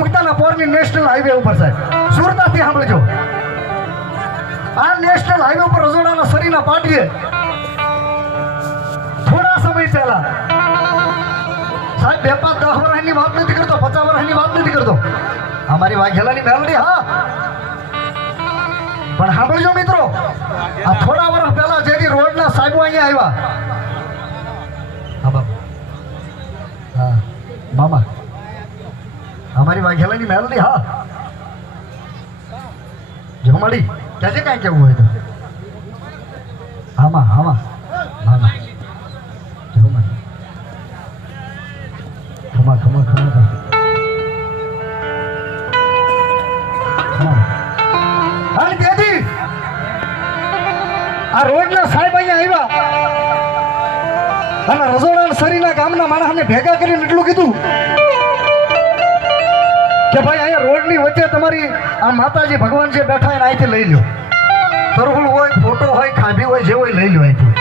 ઉગતાના પોરની national highway ઉપર સાહેબ. સુરતાથી સાંભળજો. આ નેશનલ હાઈવે ઉપર રજોડાના સરીના પાટીએ થોડા સમય પહેલા સાહેબ, બે પાંચ દસ વર્ષની વાત નથી કરતો, પચાસ વર્ષની વાત નથી કરતો. અમારી વાઘેલાની મેલડી, હા. પણ સાંભળજો મિત્રો, આ થોડા વર્ષ પહેલા જેથી રોડના સાહેબો અહીંયા આવ્યા. હા બાબા હા, મામા. અમારી વાઘેલાની મેલડી હા. જો મળી કહેજે કાંઈ કેવું હોય તો. આમાં આમાં. મામા જો આ રોડના સાહેબ અહીંયા આવ્યા. અને રજોડા સરીના ગામના માણસને ભેગા કરીને એટલું કીધું. કે ભાઈ અહીંયા રોડની વચ્ચે તમારી આ માતાજી ભગવાન જે બેઠા એને અહીંથી લઈ લો તરફુલ હોય, ફોટો હોય, ખાંભી હોય, જે હોય લઈ લો અહીંથી.